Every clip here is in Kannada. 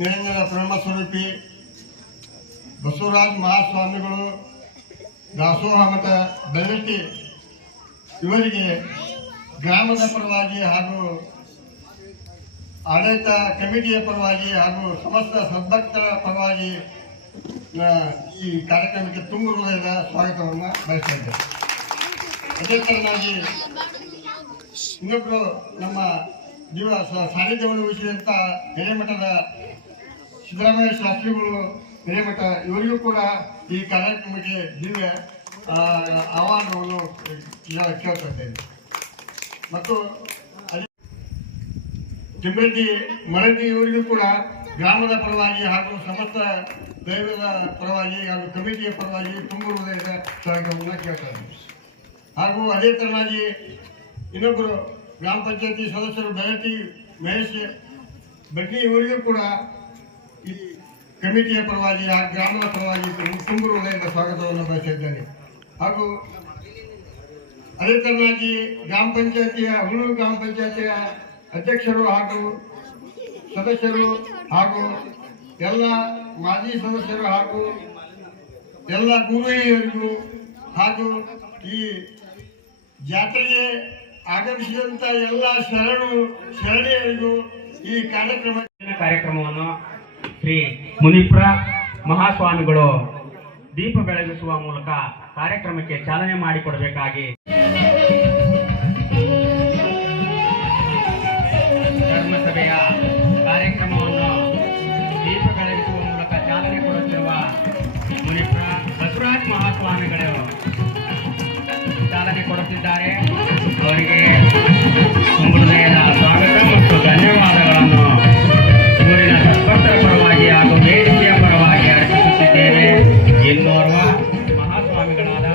ನಿರಂಜನ ಬ್ರಹ್ಮ ಸ್ವರೂಪಿ ಬಸವರಾಜ ಮಹಾಸ್ವಾಮಿಗಳು ದಾಸೋಹ ಮಠ ಬೆಳ್ಳಟ್ಟಿ ಇವರಿಗೆ ಗ್ರಾಮದ ಪರವಾಗಿ ಹಾಗೂ ಆಡಳಿತ ಕಮಿಟಿಯ ಪರವಾಗಿ ಹಾಗೂ ಸಮಸ್ತ ಸದ್ಭಕ್ತರ ಪರವಾಗಿ ಈ ಕಾರ್ಯಕ್ರಮಕ್ಕೆ ತುಂಬ ಹೃದಯದ ಸ್ವಾಗತವನ್ನು ಬಯಸ್ತಾ ಇದ್ದೇವೆ. ಅದೇ ತರನಾಗಿ ಇನ್ನೊಬ್ಬರು ನಮ್ಮ ಸಾನ್ನಿಧ್ಯವನ್ನು ವಹಿಸಿದಂಥ ಹಿರೇಮಠದ ಸಿದ್ದರಾಮಯ್ಯ ಶಾಸ್ತ್ರಿಗಳು ಹಿರೇಮಠ ಇವರಿಗೂ ಕೂಡ ಈ ಕಾರ್ಯಕ್ರಮಕ್ಕೆ ದಿವ್ಯ ಆಹ್ವಾನವನ್ನು ಕೇಳ್ತಾ ಇದ್ದೇನೆ. ಮತ್ತು ತಿಮ್ಮರೆಡ್ಡಿ ಮರಡ್ಡಿ ಇವರಿಗೂ ಕೂಡ ಗ್ರಾಮದ ಪರವಾಗಿ ಹಾಗೂ ಸಮಸ್ತ ದೈವದ ಪರವಾಗಿ ಹಾಗೂ ಕಮಿಟಿಯ ಪರವಾಗಿ ತುಂಬ ಹೃದಯದ ಸ್ವಾಗತವನ್ನು ಕೇಳ್ತಾ ಇದ್ದೇನೆ. ಹಾಗೂ ಅದೇ ತರನಾಗಿ ಇನ್ನೊಬ್ಬರು ಗ್ರಾಮ ಪಂಚಾಯತಿ ಸದಸ್ಯರು ಬೆಳಟಿ ಮಹೇಶ್ ಬಡ್ಡಿ ಇವರಿಗೂ ಕೂಡ ಈ ಕಮಿಟಿಯ ಪರವಾಗಿ ಆ ಗ್ರಾಮದ ಪರವಾಗಿ ತುಂಬ ಹೃದಯದ ಸ್ವಾಗತವನ್ನು ಬಯಸಿದ್ದೇನೆ. ಹಾಗೂ ಅದೇ ತರನಾಗಿ ಗ್ರಾಮ ಪಂಚಾಯತಿಯ ಹುಲ್ಲೂರು ಗ್ರಾಮ ಪಂಚಾಯತಿಯ ಅಧ್ಯಕ್ಷರು ಹಾಗೂ ಸದಸ್ಯರು ಹಾಗೂ ಎಲ್ಲ ಮಾಜಿ ಸದಸ್ಯರು ಹಾಗೂ ಎಲ್ಲ ಗುರುಹಿರಿಯರಿಗೂ ಹಾಗೂ ಈ ಜಾತ್ರೆಗೆ ಆಗಮಿಸಿದಂಥ ಎಲ್ಲ ಶರಣೆಯರಿಗೂ ಈ ಕಾರ್ಯಕ್ರಮವನ್ನು ಶ್ರೀ ಮುನಿಪ್ರ ಮಹಾಸ್ವಾಮಿಗಳು ದೀಪ ಬೆಳಗಿಸುವ ಮೂಲಕ ಕಾರ್ಯಕ್ರಮಕ್ಕೆ ಚಾಲನೆ ಮಾಡಿಕೊಡಬೇಕಾಗಿ ಧರ್ಮಸಭೆಯ ಕಾರ್ಯಕ್ರಮವನ್ನು ದೀಪ ಬೆಳಗಿಸುವ ಮೂಲಕ ಚಾಲನೆ ಕೊಡುತ್ತಿರುವ ಮುನಿಪ್ರ ಬಸವರಾಜ ಮಹಾಸ್ವಾಮಿಗಳು ಚಾಲನೆ ಕೊಡುತ್ತಿದ್ದಾರೆ. ಅವರಿಗೆ ಹೃದಯದ ಸ್ವಾಗತ ಮತ್ತು ಧನ್ಯವಾದಗಳನ್ನು ಊರಿನ ಸದ್ಭಕ್ತರ ಪರವಾಗಿ ಹಾಗೂ ವೇದಿಕೆಯ ಪರವಾಗಿ ಅರ್ಪಿಸುತ್ತಿದ್ದೇವೆ. ಇನ್ನೋರ್ವ ಮಹಾಸ್ವಾಮಿಗಳಾದ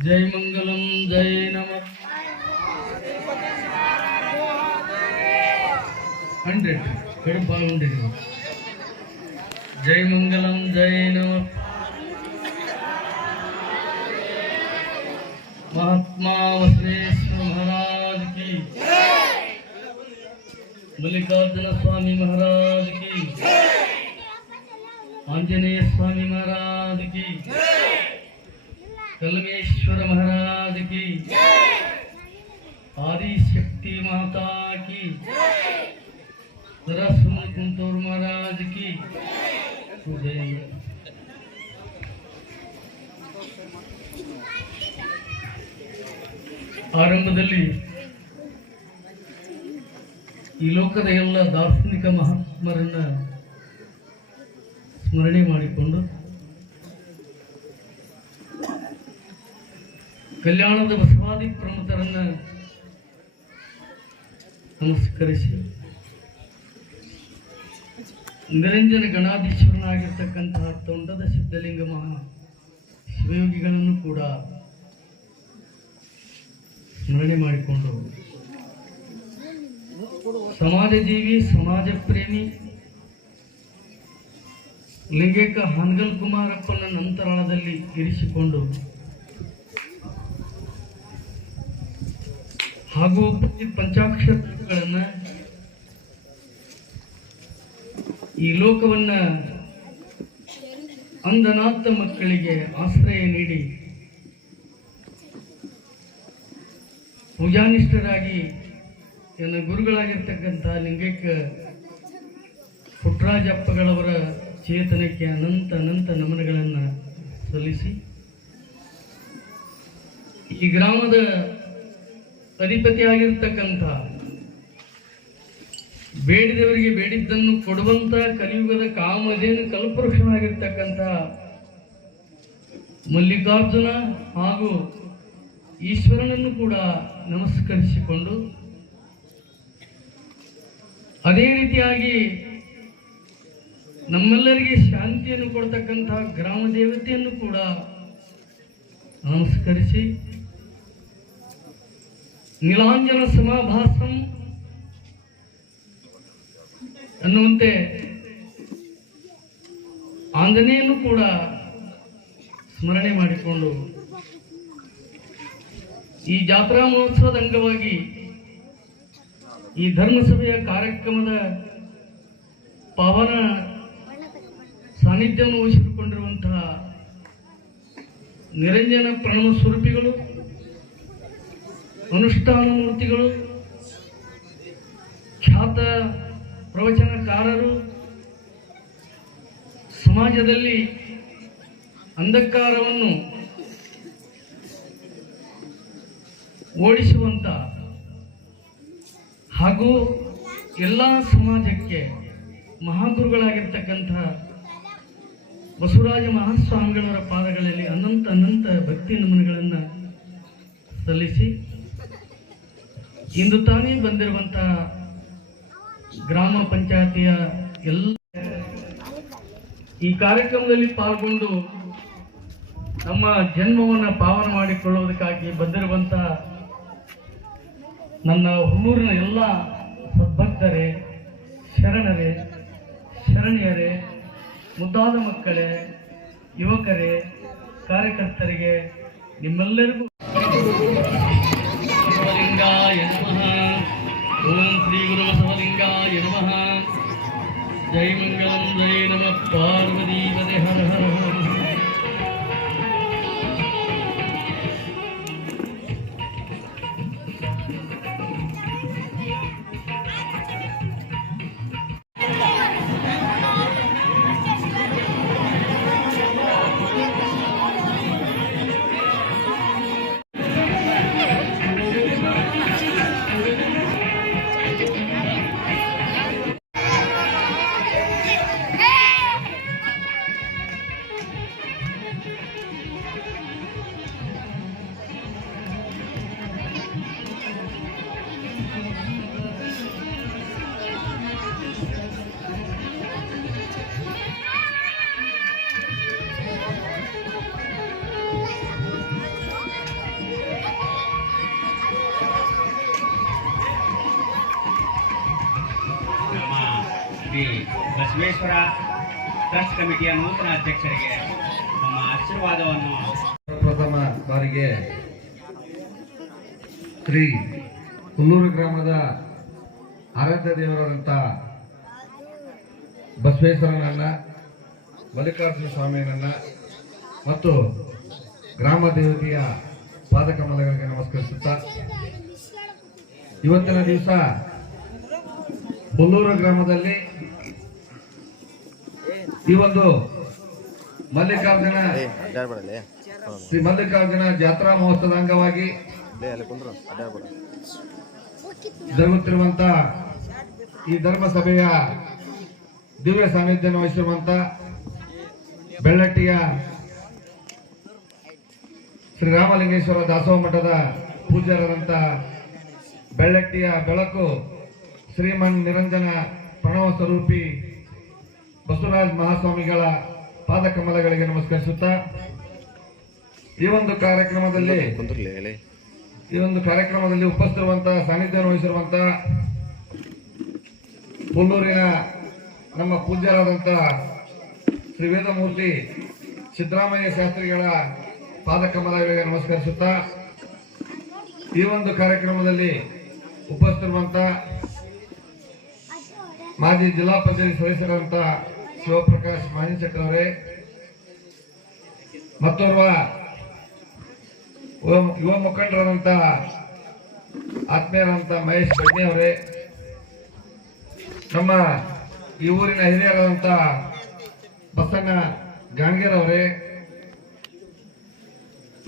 जय मंगलम जय नमः 100 जय मंगलम जय नमः महात्मा बसवेश्वर महाराज की मल्लिकार्जुन स्वामी महाराज की आंजनेय स्वामी महाराज की कलमेश्वर महाराज की आदि शक्ति माता की सरस्वती कुंतूर महाराज की जय। ಆರಂಭದಲ್ಲಿ ಈ ಲೋಕದ ಎಲ್ಲ ದಾರ್ಶನಿಕ ಮಹಾತ್ಮರನ್ನ ಸ್ಮರಣೆ ಮಾಡಿಕೊಂಡು ಕಲ್ಯಾಣದ ಬಸವಾದಿ ಪ್ರಮುಖರನ್ನ ನಮಸ್ಕರಿಸಿ ನಿರಂಜನ ಗಣಾಧೀಶ್ವರನಾಗಿರ್ತಕ್ಕಂತಹ ತೊಂಡದ ಸಿದ್ಧಲಿಂಗ ಮಹಾ ಶಿವಯೋಗಿಗಳನ್ನು ಕೂಡ ಸ್ಮರಣೆ ಮಾಡಿಕೊಂಡು ಸಮಾಜ ಜೀವಿ ಸಮಾಜ ಪ್ರೇಮಿ ಲಿಂಗೈಕ ಹಾನಗಲ್ ಕುಮಾರಪ್ಪನ ನಂತರಾಳದಲ್ಲಿ ಇರಿಸಿಕೊಂಡು ಹಾಗೂ ಪಂಚಾಕ್ಷರಗಳನ್ನು ಈ ಲೋಕವನ್ನ ಅಂಧನಾಥ ಮಕ್ಕಳಿಗೆ ಆಶ್ರಯ ನೀಡಿ ಪೂಜಾನಿಷ್ಠರಾಗಿ ನನ್ನ ಗುರುಗಳಾಗಿರ್ತಕ್ಕಂಥ ಲಿಂಗೈಕ ಪುಟ್ಟರಾಜಪ್ಪಗಳವರ ಚೇತನಕ್ಕೆ ಅನಂತ ಅನಂತ ನಮನಗಳನ್ನು ಸಲ್ಲಿಸಿ ಈ ಗ್ರಾಮದ ಅಧಿಪತಿಯಾಗಿರ್ತಕ್ಕಂಥ ಬೇಡಿದವರಿಗೆ ಬೇಡಿದ್ದನ್ನು ಕೊಡುವಂತ ಕಲಿಯುಗದ ಕಾಮಧೇನು ಕಲ್ಪವೃಕ್ಷನಾಗಿರ್ತಕ್ಕಂಥ ಮಲ್ಲಿಕಾರ್ಜುನ ಹಾಗೂ ಈಶ್ವರನನ್ನು ಕೂಡ ನಮಸ್ಕರಿಸಿಕೊಂಡು ಅದೇ ರೀತಿಯಾಗಿ ನಮ್ಮೆಲ್ಲರಿಗೆ ಶಾಂತಿಯನ್ನು ಕೊಡ್ತಕ್ಕಂಥ ಗ್ರಾಮ ದೇವತೆಯನ್ನು ಕೂಡ ನಮಸ್ಕರಿಸಿ ನೀಲಾಂಜನ ಸಮಾಭಾಸಂ ಅನ್ನುವಂತೆ ಆಂಜನೇಯನ್ನು ಕೂಡ ಸ್ಮರಣೆ ಮಾಡಿಕೊಂಡು ಈ ಜಾತ್ರಾ ಮಹೋತ್ಸವದ ಅಂಗವಾಗಿ ಈ ಧರ್ಮಸಭೆಯ ಕಾರ್ಯಕ್ರಮದ ಪಾವನ ಸಾನ್ನಿಧ್ಯವನ್ನು ವಹಿಸಿಕೊಂಡಿರುವಂತಹ ನಿರಂಜನ ಪ್ರಣವ ಸ್ವರೂಪಿಗಳು ಅನುಷ್ಠಾನ ಮೂರ್ತಿಗಳು ಖ್ಯಾತ ಪ್ರವಚನಕಾರರು ಸಮಾಜದಲ್ಲಿ ಅಂಧಕಾರವನ್ನು ಓಡಿಸುವಂತ ಹಾಗೂ ಎಲ್ಲ ಸಮಾಜಕ್ಕೆ ಮಹಾಗುರುಗಳಾಗಿರ್ತಕ್ಕಂಥ ಬಸವರಾಜ ಮಹಾಸ್ವಾಮಿಗಳವರ ಪಾದಗಳಲ್ಲಿ ಅನಂತ ಅನಂತ ಭಕ್ತಿ ನಮನಗಳನ್ನು ಸಲ್ಲಿಸಿ ಇಂದು ತಾನೇ ಬಂದಿರುವಂತಹ ಗ್ರಾಮ ಪಂಚಾಯತಿಯ ಎಲ್ಲ ಈ ಕಾರ್ಯಕ್ರಮದಲ್ಲಿ ಪಾಲ್ಗೊಂಡು ನಮ್ಮ ಜನ್ಮವನ್ನು ಪಾವನ ಮಾಡಿಕೊಳ್ಳುವುದಕ್ಕಾಗಿ ಬಂದಿರುವಂತಹ ನನ್ನ ಹುಲ್ಲೂರಿನ ಎಲ್ಲ ಸದ್ಭಕ್ತರೇ, ಶರಣರೇ, ಶರಣಿಯರೇ, ಮುದ್ದಾದ ಮಕ್ಕಳೇ, ಯುವಕರೇ, ಕಾರ್ಯಕರ್ತರಿಗೆ ನಿಮ್ಮೆಲ್ಲರಿಗೂ ಬಸವಲಿಂಗಾಯ ನಮಃ. ಓಂ ಶ್ರೀ ಗುರು ಬಸವಲಿಂಗಾಯ ನಮಃ. ಜೈ ಮಂಗಲಂ ಜೈ ನಮಃ. ಪಾರ್ವತಿ ಪದೇ ಹರ ಹರ ಹರ. ಶ್ರೀ ಬಸವೇಶ್ವರ ಟ್ರಸ್ಟ್ ಕಮಿಟಿಯ ನೂತನ ಅಧ್ಯಕ್ಷರಿಗೆ ನಮ್ಮ ಆಶೀರ್ವಾದವನ್ನು ಪ್ರಥಮ ಬಾರಿಗೆ ಶ್ರೀ ಹುಲ್ಲೂರು ಗ್ರಾಮದ ಆರಾಧ್ಯ ದೇವರಾದಂಥ ಬಸವೇಶ್ವರನನ್ನ, ಮಲ್ಲಿಕಾರ್ಜುನ ಸ್ವಾಮಿಯನ್ನ ಮತ್ತು ಗ್ರಾಮ ದೇವತೆಯ ಪಾದಕಮಲಗಳಿಗೆ ನಮಸ್ಕರಿಸುತ್ತಾ, ಇವತ್ತಿನ ದಿವಸ ಹುಲ್ಲೂರು ಗ್ರಾಮದಲ್ಲಿ ಈ ಒಂದು ಶ್ರೀ ಮಲ್ಲಿಕಾರ್ಜುನ ಜಾತ್ರಾ ಮಹೋತ್ಸವದ ಅಂಗವಾಗಿ ಜರುಗುತ್ತಿರುವಂತ ಈ ಧರ್ಮ ಸಭೆಯ ದಿವ್ಯ ಸಾನ್ನಿಧ್ಯವನ್ನು ವಹಿಸಿರುವಂತ ಬೆಳ್ಳಟ್ಟಿಯ ಶ್ರೀರಾಮಲಿಂಗೇಶ್ವರ ದಾಸೋಹ ಮಠದ ಪೂಜ್ಯರಾದಂಥ ಬೆಳ್ಳಟ್ಟಿಯ ಬೆಳಕು ಶ್ರೀಮನ್ ನಿರಂಜನ ಪ್ರಣವ ಸ್ವರೂಪಿ ಬಸವರಾಜ ಮಹಾಸ್ವಾಮಿಗಳ ಪಾದಕಮಲಗಳಿಗೆ ನಮಸ್ಕರಿಸುತ್ತಾ, ಈ ಒಂದು ಕಾರ್ಯಕ್ರಮದಲ್ಲಿ ಉಪಸ್ಥಿರುವಂತಹ ಸಾನ್ನಿಧ್ಯವನ್ನು ವಹಿಸಿರುವಂತಹ ಹುಲ್ಲೂರಿನ ನಮ್ಮ ಪೂಜ್ಯರಾದಂಥ ಶ್ರೀ ವೇದಮೂರ್ತಿ ಸಿದ್ದರಾಮಯ್ಯ ಶಾಸ್ತ್ರಿಗಳ ಪಾದಕಮಲಗಳಿಗೆ ನಮಸ್ಕರಿಸುತ್ತಾ, ಈ ಒಂದು ಕಾರ್ಯಕ್ರಮದಲ್ಲಿ ಉಪಸ್ಥಿರುವಂತ ಮಾಜಿ ಜಿಲ್ಲಾ ಪಂಚಾಯತ್ ಸದಸ್ಯರಾದಂಥ ಶಿವಪ್ರಕಾಶ್ ಮಾಹಿಶೆಟ್ಟಿ ಅವರೇ, ಮತ್ತೋರ್ವ ಯುವ ಮುಖಂಡರಾದಂಥ ಆತ್ಮೀಯರಾದಂಥ ಮಹೇಶ್ ಬಡ್ನಿ ಅವರೇ, ನಮ್ಮ ಈ ಊರಿನ ಹಿರಿಯರಾದಂಥ ಬಸಣ್ಣ ಗಾಣಗೇರ್ ಅವರೇ,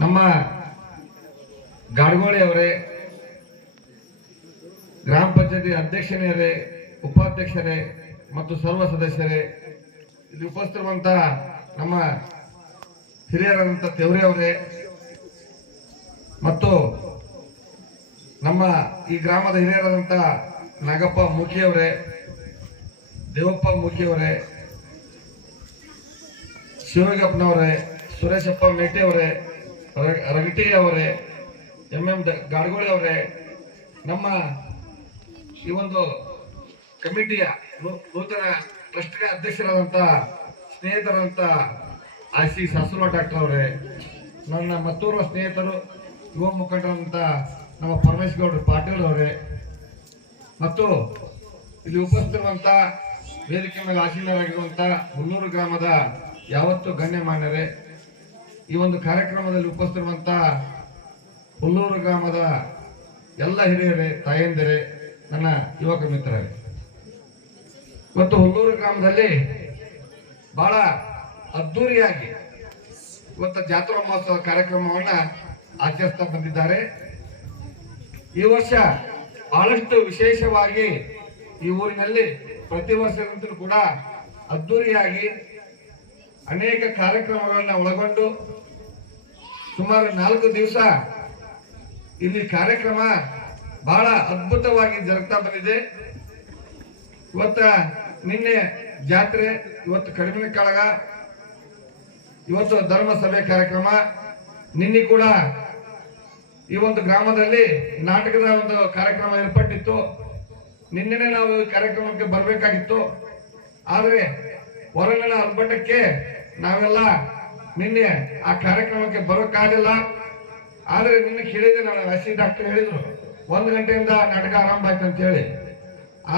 ನಮ್ಮ ಗಾಡಗೋಳಿ ಅವರೇ, ಗ್ರಾಮ ಪಂಚಾಯತಿ ಅಧ್ಯಕ್ಷರೇ, ಉಪಾಧ್ಯಕ್ಷರೇ ಮತ್ತು ಸರ್ವ ಸದಸ್ಯರೇ, ಇಲ್ಲಿ ಉಪಸ್ಥಿತಿರುವಂತಹ ನಮ್ಮ ಹಿರಿಯರಾದಂಥ ತೆವರೆ ಅವರೇ ಮತ್ತು ನಮ್ಮ ಈ ಗ್ರಾಮದ ಹಿರಿಯರಾದಂಥ ನಾಗಪ್ಪ ಮೂಕಿಯವರೇ, ದೇವಪ್ಪ ಮೂಕಿಯವರೇ, ಶಿವಗಪ್ಪನವರೇ, ಸುರೇಶಪ್ಪ ಮೇಟಿ ಅವರೇ, ರಗಟಿ ಅವರೇ, ಎಂ ಗಾಡಗೋಳಿ ಅವರೇ, ನಮ್ಮ ಈ ಒಂದು ಕಮಿಟಿಯ ನೂತನ ಟ್ರಸ್ಟ್ಗೆ ಅಧ್ಯಕ್ಷರಾದಂಥ ಸ್ನೇಹಿತರಾದಂಥ ಆಸಿ ಸಾಸುವ ಡಾಕ್ಟರ್ ಅವರೇ, ನನ್ನ ಮತ್ತೋರ್ವ ಸ್ನೇಹಿತರು ಯುವ ಮುಖಂಡರಾದಂಥ ನಮ್ಮ ಪರಮೇಶ್ ಗೌಡ್ರ ಪಾಟೀಲ್ ಅವರೇ ಮತ್ತು ಇಲ್ಲಿ ಉಪಸ್ಥಿತಿರುವಂಥ ವೇದಿಕೆ ಮೇಲೆ ಆಸೀನರಾಗಿರುವಂಥ ಹುಲ್ಲೂರು ಗ್ರಾಮದ ಯಾವತ್ತು ಗಣ್ಯಮಾನ್ಯರೇ, ಈ ಒಂದು ಕಾರ್ಯಕ್ರಮದಲ್ಲಿ ಉಪಸ್ಥಿತಿರುವಂಥ ಹುಲ್ಲೂರು ಗ್ರಾಮದ ಎಲ್ಲ ಹಿರಿಯರೇ, ತಾಯಂದಿರೇ, ನನ್ನ ಯುವಕ ಮಿತ್ರರೇ, ಇವತ್ತು ಹುಲ್ಲೂರು ಗ್ರಾಮದಲ್ಲಿ ಬಹಳ ಅದ್ದೂರಿಯಾಗಿ ಇವತ್ತು ಜಾತ್ರಾ ಮಹೋತ್ಸವ ಕಾರ್ಯಕ್ರಮವನ್ನ ಆಚರಿಸ್ತಾ ಬಂದಿದ್ದಾರೆ. ಈ ವರ್ಷ ಬಹಳಷ್ಟು ವಿಶೇಷವಾಗಿ ಈ ಊರಿನಲ್ಲಿ ಪ್ರತಿ ವರ್ಷದಂತಲೂ ಕೂಡ ಅದ್ದೂರಿಯಾಗಿ ಅನೇಕ ಕಾರ್ಯಕ್ರಮಗಳನ್ನ ಒಳಗೊಂಡು ಸುಮಾರು 4 ದಿವಸ ಇಲ್ಲಿ ಕಾರ್ಯಕ್ರಮ ಬಹಳ ಅದ್ಭುತವಾಗಿ ಜರುಗ್ತಾ ಬಂದಿದೆ. ನಿನ್ನೆ ಜಾತ್ರೆ, ಇವತ್ತು ಕಡಿಮೆ ಕಾಳಗ, ಇವತ್ತು ಧರ್ಮ ಸಭೆ ಕಾರ್ಯಕ್ರಮ, ನಿನ್ನೆ ಕೂಡ ಈ ಒಂದು ಗ್ರಾಮದಲ್ಲಿ ನಾಟಕದ ಒಂದು ಕಾರ್ಯಕ್ರಮ ಏರ್ಪಟ್ಟಿತ್ತು. ನಿನ್ನೆ ನಾವು ಈ ಕಾರ್ಯಕ್ರಮಕ್ಕೆ ಬರಬೇಕಾಗಿತ್ತು, ಆದರೆ ಹೊರಗಣ ಅರ್ಭಟಕ್ಕೆ ನಾವೆಲ್ಲ ನಿನ್ನೆ ಆ ಕಾರ್ಯಕ್ರಮಕ್ಕೆ ಬರೋಕ್ಕಾಗಲಿಲ್ಲ. ಆದ್ರೆ ನಿನ್ನೆ ಕೇಳಿದೆ, ನಾನು ಎಸ್ ಸಿ ಡಾಕ್ಟರ್ ಹೇಳಿದ್ರು 1 ಗಂಟೆಯಿಂದ ನಾಟಕ ಆರಂಭ ಆಯ್ತು ಅಂತ ಹೇಳಿ.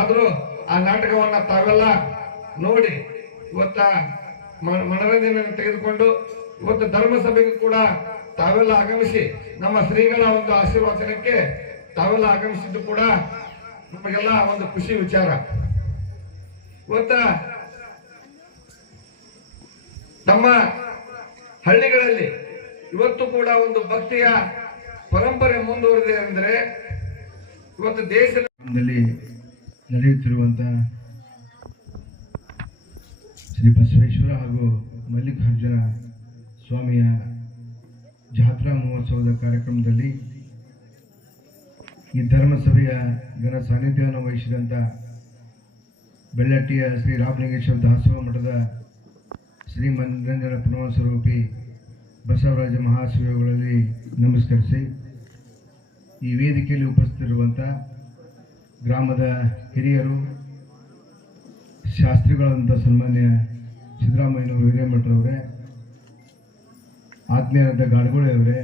ಆದ್ರೂ ಆ ನಾಟಕವನ್ನ ತಾವೆಲ್ಲ ನೋಡಿ ಇವತ್ತ ಮನರಂಜನೆ ತೆಗೆದುಕೊಂಡು ಇವತ್ತು ಧರ್ಮ ಸಭೆಗೂ ಕೂಡ ತಾವೆಲ್ಲ ಆಗಮಿಸಿ ನಮ್ಮ ಶ್ರೀಗಳ ಒಂದು ಆಶೀರ್ವಾದನಕ್ಕೆ ತಾವೆಲ್ಲ ಆಗಮಿಸಿದ್ದು ಕೂಡ ನಮಗೆಲ್ಲ ಒಂದು ಖುಷಿ ವಿಚಾರ. ಇವತ್ತ ನಮ್ಮ ಹಳ್ಳಿಗಳಲ್ಲಿ ಇವತ್ತು ಕೂಡ ಒಂದು ಭಕ್ತಿಯ ಪರಂಪರೆ ಮುಂದುವರೆದಿದೆ ಅಂದರೆ ಇವತ್ತು ದೇಶದಲ್ಲಿ ನಡೆಯುತ್ತಿರುವಂತಹ ಶ್ರೀ ಬಸವೇಶ್ವರ ಹಾಗೂ ಮಲ್ಲಿಕಾರ್ಜುನ ಸ್ವಾಮಿಯ ಜಾತ್ರಾ ಮಹೋತ್ಸವದ ಕಾರ್ಯಕ್ರಮದಲ್ಲಿ ಈ ಧರ್ಮಸಭೆಯ ಘನ ಸಾನ್ನಿಧ್ಯವನ್ನು ವಹಿಸಿದಂಥ ಬೆಳ್ಳಟ್ಟಿಯ ಶ್ರೀ ರಾಮಲಿಂಗೇಶ್ವರ ದಾಸೋಹ ಮಠದ ಶ್ರೀ ನಿರಂಜನ ಪ್ರಣವ ಸ್ವರೂಪಿ ಬಸವರಾಜ ಮಹಾಶಿವಗಳಲ್ಲಿ ನಮಸ್ಕರಿಸಿ, ಈ ವೇದಿಕೆಯಲ್ಲಿ ಉಪಸ್ಥಿತಿರುವಂಥ ಗ್ರಾಮದ ಹಿರಿಯರು, ಶಾಸ್ತ್ರಿಗಳಂತ ಸನ್ಮಾನ್ಯ ಸಿದ್ದರಾಮಯ್ಯನವರು ಹಿರೇಮಠರವರೇ, ಆತ್ಮೀಯರಾದ ಗಾಡಗೋಳಿ ಅವರೇ,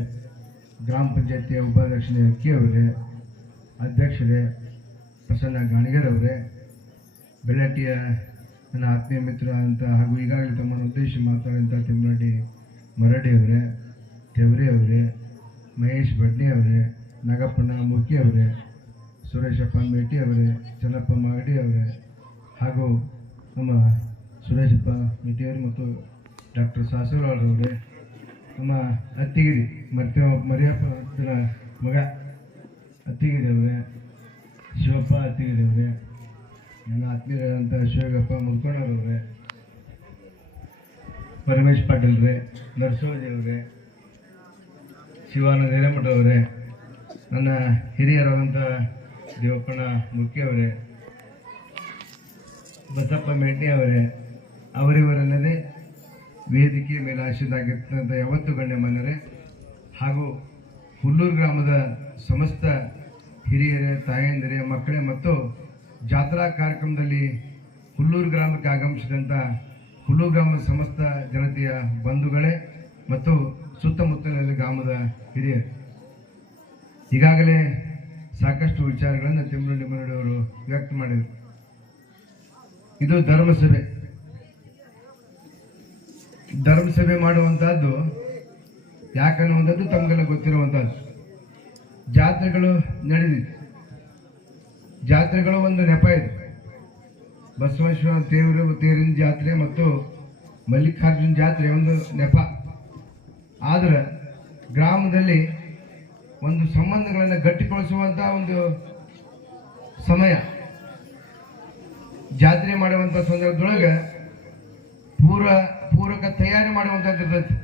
ಗ್ರಾಮ ಪಂಚಾಯತಿಯ ಉಪಾಧ್ಯಕ್ಷರೇ ಅಕ್ಕಿ ಅವರೇ, ಅಧ್ಯಕ್ಷರೇ ಪ್ರಸನ್ನ ಗಾಣಿಗರವರೇ, ಬೆಳ್ಳಟ್ಟಿಯ ನನ್ನ ಆತ್ಮೀಯ ಮಿತ್ರ ಅಂತ ಹಾಗೂ ಈಗಾಗಲೇ ತಮ್ಮನ್ನು ಉದ್ದೇಶಿಸಿ ಮಾತಾಡಿದಂಥ ತಿಮ್ಮರೆಡ್ಡಿ ಮರಡಿ ಅವರೇ, ತೆವರಿ ಅವರೇ, ಮಹೇಶ್ ಬಡ್ನಿ ಅವರೇ, ನಾಗಪ್ಪಣ್ಣ ಮುಖಿ ಅವರೇ, ಸುರೇಶಪ್ಪ ಮೇಟಿ ಅವರೇ, ಚನ್ನಪ್ಪ ಮಾಗಡಿ ಅವರೇ, ಹಾಗೂ ನಮ್ಮ ಸುರೇಶಪ್ಪ ಮೇಟಿಯವರು ಮತ್ತು ಡಾಕ್ಟರ್ ಸಾಸೂರವರವರೇ, ನಮ್ಮ ಅತ್ತಿಗಿರಿ ಮರಿಯಪ್ಪನ ಮಗ ಅತ್ತಿಗಿರಿ ಅವರೇ, ಶಿವಪ್ಪ ಅತ್ತಿಗಿರಿ ಅವರೇ, ನನ್ನ ಆತ್ಮೀಯರಾದಂಥ ಶಿವಗಪ್ಪ ಮುದ್ಕೋಣರವ್ರೆ, ಪರಮೇಶ್ ಪಾಟೀಲ್ರೇ, ನರಸೋಜಿಯವರೇ, ಶಿವಾನಂದ ಹಿರೇಮಠವರೇ, ನನ್ನ ಹಿರಿಯರಾದಂಥ ದೇವಪ್ಪಣ್ಣ ಮುಖ್ಯ ಅವರೇ, ಬಸಪ್ಪ ಮೆಡ್ನಿ ಅವರೇ, ಅವರಿವರಲ್ಲದೆ ವೇದಿಕೆ ಮೇಲೆ ಆಶೀರ್ವಾದಾಗಿರ್ತಕ್ಕಂಥ ಯಾವತ್ತು ಗಣ್ಯಮಾನ್ಯರೇ ಹಾಗೂ ಹುಲ್ಲೂರು ಗ್ರಾಮದ ಸಮಸ್ತ ಹಿರಿಯರೇ, ತಾಯಂದಿರೇ, ಮಕ್ಕಳೇ ಮತ್ತು ಜಾತ್ರಾ ಕಾರ್ಯಕ್ರಮದಲ್ಲಿ ಹುಲ್ಲೂರು ಗ್ರಾಮಕ್ಕೆ ಆಗಮಿಸಿದಂಥ ಹುಲ್ಲೂರು ಗ್ರಾಮದ ಸಮಸ್ತ ಜನತೆಯ ಬಂಧುಗಳೇ ಮತ್ತು ಸುತ್ತಮುತ್ತಲಿನ ಗ್ರಾಮದ ಹಿರಿಯರು, ಈಗಾಗಲೇ ಸಾಕಷ್ಟು ವಿಚಾರಗಳನ್ನು ತಿಮ್ಮರೆಡ್ಡಿ ಮರಡಿಯವರು ವ್ಯಕ್ತ ಮಾಡಿದರು. ಇದು ಧರ್ಮಸಭೆ ಮಾಡುವಂತಹದ್ದು ಯಾಕನ್ನುವಂಥದ್ದು ತಮಗೆಲ್ಲ ಗೊತ್ತಿರುವಂಥದ್ದು. ಜಾತ್ರೆಗಳು ನಡೆದಿದೆ, ಜಾತ್ರೆಗಳು ಒಂದು ನೆಪ ಇದೆ. ಬಸವೇಶ್ವರ ತೇರಿನ ಜಾತ್ರೆ ಮತ್ತು ಮಲ್ಲಿಕಾರ್ಜುನ ಜಾತ್ರೆ ಒಂದು ನೆಪ. ಆದರೆ ಗ್ರಾಮದಲ್ಲಿ ಒಂದು ಸಂಬಂಧಗಳನ್ನು ಗಟ್ಟಿಗೊಳಿಸುವಂಥ ಒಂದು ಸಮಯ. ಜಾತ್ರೆ ಮಾಡುವಂಥ ಸಂದರ್ಭದೊಳಗೆ ಪೂರಕ ತಯಾರಿ ಮಾಡುವಂಥದ್ದು ಇರ್ತೈತಿ.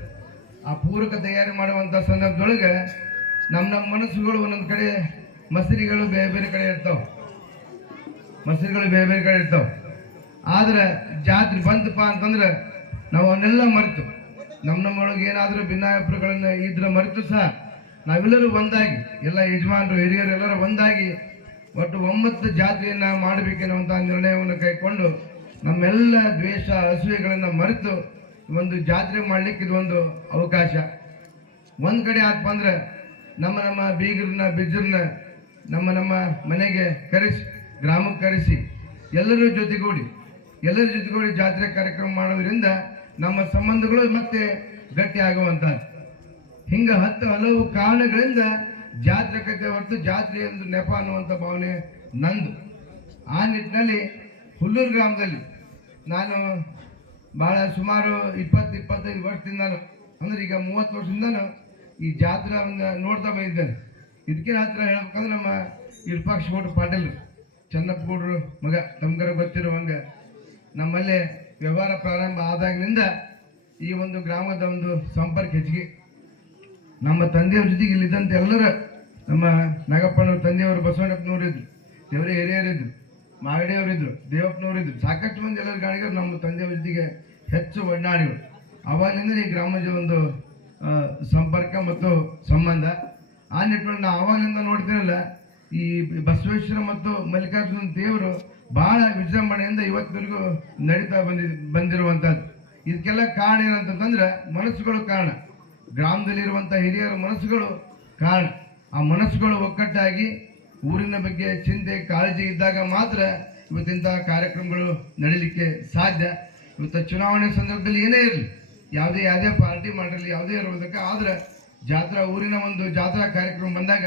ಆ ಪೂರಕ ತಯಾರಿ ಮಾಡುವಂಥ ಸಂದರ್ಭದೊಳಗೆ ನಮ್ಮ ಮನಸ್ಸುಗಳು ಒಂದೊಂದು ಕಡೆ ಮಸರಿಗಳು ಬೇರೆ ಬೇರೆ ಕಡೆ ಇರ್ತಾವೆ, ಆದ್ರೆ ಜಾತ್ರೆ ಬಂತಪ್ಪ ಅಂತಂದ್ರೆ ನಾವು ಅವನ್ನೆಲ್ಲ ಮರೆತು ನಮ್ಮೊಳಗೆ ಏನಾದರೂ ಭಿನ್ನಾಭಿಪ್ರಾಯಗಳನ್ನ ಇದ್ರೆ ಮರೆತು ಸಹ ನಾವೆಲ್ಲರೂ ಒಂದಾಗಿ, ಎಲ್ಲ ಯಜಮಾನರು ಹಿರಿಯರು ಎಲ್ಲರೂ ಒಂದಾಗಿ ಒಟ್ಟು ಒಮ್ಮತ್ತು ಜಾತ್ರೆಯನ್ನ ಮಾಡಬೇಕೆನ್ನುವಂಥ ನಿರ್ಣಯವನ್ನು ಕೈಕೊಂಡು ನಮ್ಮೆಲ್ಲ ದ್ವೇಷ ಅಸೂಯೆಗಳನ್ನು ಮರೆತು ಒಂದು ಜಾತ್ರೆ ಮಾಡ್ಲಿಕ್ಕೆ ಇದೊಂದು ಅವಕಾಶ. ಒಂದ್ ಕಡೆ ಆತ್ಮ ಅಂದ್ರೆ ನಮ್ಮ ಬೀಗರನ್ನ ಬಿಜ್ಜರನ್ನ ನಮ್ಮ ಮನೆಗೆ ಕರೆಸಿ, ಗ್ರಾಮಕ್ಕೆ ಕರೆಸಿ ಎಲ್ಲರ ಜೊತೆಗೂಡಿ ಜಾತ್ರೆ ಕಾರ್ಯಕ್ರಮ ಮಾಡೋದ್ರಿಂದ ನಮ್ಮ ಸಂಬಂಧಗಳು ಮತ್ತೆ ಗಟ್ಟಿ ಆಗುವಂಥದ್ದು. ಹಿಂಗ ಹಲವು ಕಾರಣಗಳಿಂದ ಜಾತ್ರೆ ಕತೆ ಹೊರತು ಜಾತ್ರೆ ಒಂದು ನೆಪ ಅನ್ನುವಂಥ ಭಾವನೆ ನಂದು. ಆ ನಿಟ್ಟಿನಲ್ಲಿ ಹುಲ್ಲೂರು ಗ್ರಾಮದಲ್ಲಿ ನಾನು ಬಹಳ ಸುಮಾರು 20-25 ವರ್ಷದಿಂದಾನು, ಅಂದ್ರೆ ಈಗ 30 ವರ್ಷದಿಂದಾನು ಈ ಜಾತ್ರೆ ನೋಡ್ತಾ ಬಂದಿದ್ದೇನೆ. ಇದಕ್ಕೆ ಹತ್ರ ಹೇಳ್ಬೇಕಂದ್ರೆ ನಮ್ಮ ವಿರೂಪಾಕ್ಷ ಗೌಡ್ರು ಪಾಟೀಲ್, ಚನ್ನಪ್ಪ ಗೌಡ್ರು ಮಗ, ತಮ್ಗರ ಗೊತ್ತಿರುವಂಗ ನಮ್ಮಲ್ಲೇ ವ್ಯವಹಾರ ಪ್ರಾರಂಭ ಆದಾಗಿನಿಂದ ಈ ಒಂದು ಗ್ರಾಮದ ಒಂದು ಸಂಪರ್ಕ ಹೆಚ್ಚಿಗೆ. ನಮ್ಮ ತಂದೆಯವ್ರ ಜೊತೆಗೆ ಇಲ್ಲಿದ್ದಂತೆ ಎಲ್ಲರ ನಮ್ಮ ನಾಗಪ್ಪನವ್ರ ತಂದೆಯವರು ಬಸವಣ್ಣಪ್ಪನವರಿದ್ರು, ದೇವರೇ ಹಿರಿಯರಿದ್ರು, ಮಾಗಡಿಯವರಿದ್ರು, ದೇವಪ್ಪನವರಿದ್ರು, ಸಾಕಷ್ಟು ಮಂದಿ ಎಲ್ಲರ ಗಾಡಿಗಳು ನಮ್ಮ ತಂದೆಯವ್ರ ಜೊತೆಗೆ ಹೆಚ್ಚು ಒಡನಾಡಿಗಳು. ಅವಾಗಲಿಂದ ಈ ಗ್ರಾಮದ ಒಂದು ಸಂಪರ್ಕ ಮತ್ತು ಸಂಬಂಧ. ಆ ನಿಟ್ಟಿನಲ್ಲಿ ನಾವು ಆವಾಗಲಿಂದ ನೋಡ್ತೀನಲ್ಲ, ಈ ಬಸವೇಶ್ವರ ಮತ್ತು ಮಲ್ಲಿಕಾರ್ಜುನ ದೇವರು ಬಹಳ ವಿಜೃಂಭಣೆಯಿಂದ ಇವತ್ತಿನವರೆಗೂ ನಡೀತಾ ಬಂದಿರುವಂತಹದ್ದು. ಇದಕ್ಕೆಲ್ಲ ಕಾರಣ ಏನಂತಂದ್ರೆ ಮನಸ್ಸುಗಳು ಕಾರಣ, ಗ್ರಾಮದಲ್ಲಿರುವಂಥ ಹಿರಿಯರ ಮನಸ್ಸುಗಳು ಕಾರಣ. ಆ ಮನಸ್ಸುಗಳು ಒಕ್ಕಟ್ಟಾಗಿ ಊರಿನ ಬಗ್ಗೆ ಚಿಂತೆ ಕಾಳಜಿ ಇದ್ದಾಗ ಮಾತ್ರ ಇವತ್ತಿಂತಹ ಕಾರ್ಯಕ್ರಮಗಳು ನಡೀಲಿಕ್ಕೆ ಸಾಧ್ಯ. ಇವತ್ತು ಚುನಾವಣೆ ಸಂದರ್ಭದಲ್ಲಿ ಏನೇ ಇರಲಿ, ಯಾವುದೇ ಪಾರ್ಟಿ ಮಾಡಿರಲಿ, ಯಾವುದೇ ಇರೋದಕ್ಕೆ ಆದ್ರೆ ಊರಿನ ಒಂದು ಜಾತ್ರಾ ಕಾರ್ಯಕ್ರಮ ಬಂದಾಗ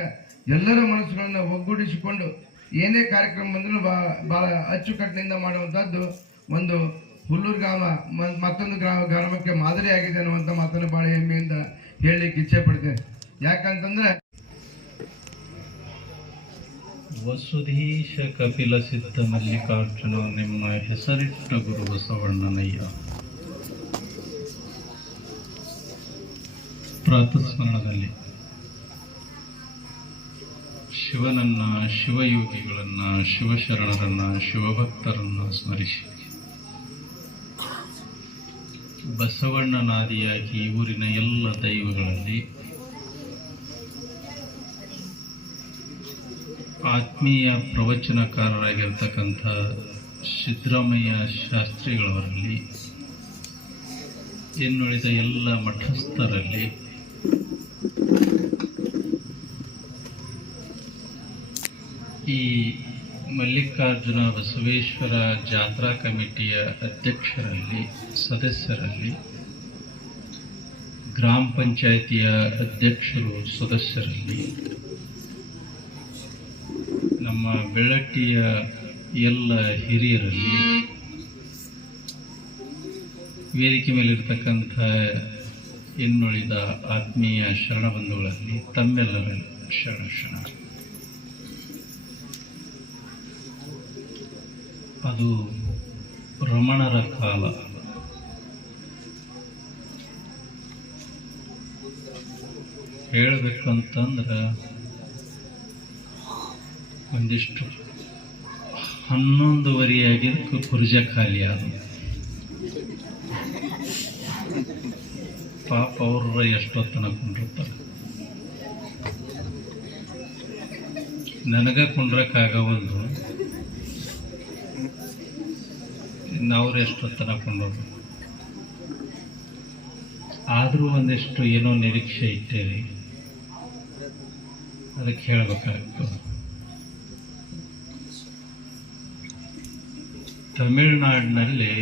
ಎಲ್ಲರ ಮನಸ್ಸುಗಳನ್ನ ಒಗ್ಗೂಡಿಸಿಕೊಂಡು ಏನೇ ಕಾರ್ಯಕ್ರಮ ಬಂದರೂ ಬಹಳ ಅಚ್ಚುಕಟ್ಟಿನಿಂದ ಮಾಡುವಂತಹದ್ದು ಒಂದು ಹುಲ್ಲೂರು ಗ್ರಾಮ ಮತ್ತೊಂದು ಗ್ರಾಮಕ್ಕೆ ಮಾದರಿಯಾಗಿದೆ ಅನ್ನುವಂಥ ಮಾತನ್ನು ಬಹಳ ಹೆಮ್ಮೆಯಿಂದ ಹೇಳಲಿಕ್ಕೆ ಇಚ್ಛೆ ಪಡ್ತೇನೆ. ಯಾಕಂತಂದ್ರೆ ವಸುಧೀಶ ಕಪಿಲ ಸಿದ್ಧ ಮಲ್ಲಿಕಾರ್ಜುನ ನಿಮ್ಮ ಹೆಸರಿಟ್ಟ ಗುರು ಬಸವಣ್ಣನಯ್ಯ. ಪ್ರಾತಸ್ಮರಣದಲ್ಲಿ ಶಿವನನ್ನ, ಶಿವಯೋಗಿಗಳನ್ನ, ಶಿವಶರಣರನ್ನ, ಶಿವಭಕ್ತರನ್ನ ಸ್ಮರಿಸಿ ಬಸವಣ್ಣನಾದಿಯಾಗಿ ಊರಿನ ಎಲ್ಲ ದೈವಗಳಲ್ಲಿ ಆತ್ಮೀಯ ಪ್ರವಚನಕಾರರಾಗಿರ್ತಕ್ಕಂಥ ಸಿದ್ದರಾಮಯ್ಯ ಶಾಸ್ತ್ರಿಗಳವರಲ್ಲಿ, ಇನ್ನುಳಿದ ಎಲ್ಲ ಮಠಸ್ಥರಲ್ಲಿ, ಈ ಮಲ್ಲಿಕಾರ್ಜುನ ಬಸವೇಶ್ವರ ಜಾತ್ರಾ ಕಮಿಟಿಯ ಅಧ್ಯಕ್ಷರಲ್ಲಿ, ಸದಸ್ಯರಲ್ಲಿ, ಗ್ರಾಮ ಪಂಚಾಯಿತಿಯ ಅಧ್ಯಕ್ಷರು ಸದಸ್ಯರಲ್ಲಿ, ನಮ್ಮ ಬೆಳಟ್ಟಿಯ ಎಲ್ಲ ಹಿರಿಯರಲ್ಲಿ, ವೇದಿಕೆ ಮೇಲಿರ್ತಕ್ಕಂಥ ಇನ್ನುಳಿದ ಆತ್ಮೀಯ ಶರಣಬಂಧುಗಳಲ್ಲಿ ತಮ್ಮೆಲ್ಲರಲ್ಲಿ ಶರಣ. ಅದು ರಮಣರ ಕಾಲ. ಹೇಳಬೇಕಂತಂದ್ರೆ ಒಂದಿಷ್ಟು 11:30 ಕುರ್ಜ ಖಾಲಿ ಆದ. ಪಾಪ ಅವ್ರ ಎಷ್ಟೊತ್ತನ ಕುಂಡಿರ್ತಾರೆ. ನನಗ ಕುಂಡ್ರಕ್ಕಾಗವಲ್ದು, ಅವ್ರು ಎಷ್ಟೊತ್ತನ ಕೊಂಡೋದು. ಆದರೂ ಒಂದಿಷ್ಟು ಏನೋ ನಿರೀಕ್ಷೆ ಇಟ್ಟೇರಿ, ಅದಕ್ಕೆ ಹೇಳಬೇಕಾಗ್ತದೆ. ತಮಿಳುನಾಡಿನಲ್ಲಿ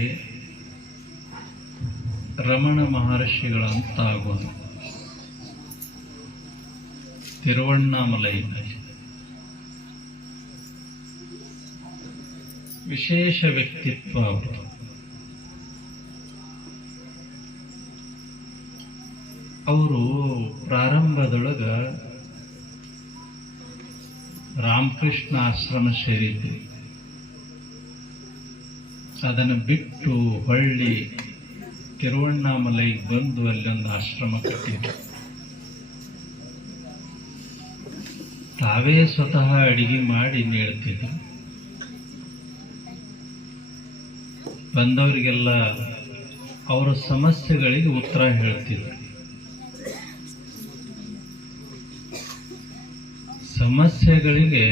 ರಮಣ ಮಹರ್ಷಿಗಳಂತ ಆಗೋದು ತಿರುವಣ್ಣಾಮಲೈನಲ್ಲಿ ವಿಶೇಷ ವ್ಯಕ್ತಿತ್ವ ಅವರು. ಅವರು ಪ್ರಾರಂಭದೊಳಗ ರಾಮಕೃಷ್ಣ ಆಶ್ರಮ ಸೇರಿದ್ರು. ಅದನ್ನು ಬಿಟ್ಟು ಹೊಳ್ಳಿ ತಿರುವಣ್ಣಾಮಲೈಗೆ ಬಂದು ಅಲ್ಲೊಂದು ಆಶ್ರಮ ಕಟ್ಟಿದ್ರು. ತಾವೇ ಸ್ವತಃ ಅಡಿಗೆ ಮಾಡಿ ನೀಡ್ತಿದ್ರು. ಬಂದವರಿಗೆಲ್ಲ ಅವರ ಸಮಸ್ಯೆಗಳಿಗೆ ಉತ್ತರ ಹೇಳ್ತಿದ್ರು. ಸಮಸ್ಯೆಗಳಿಗೆ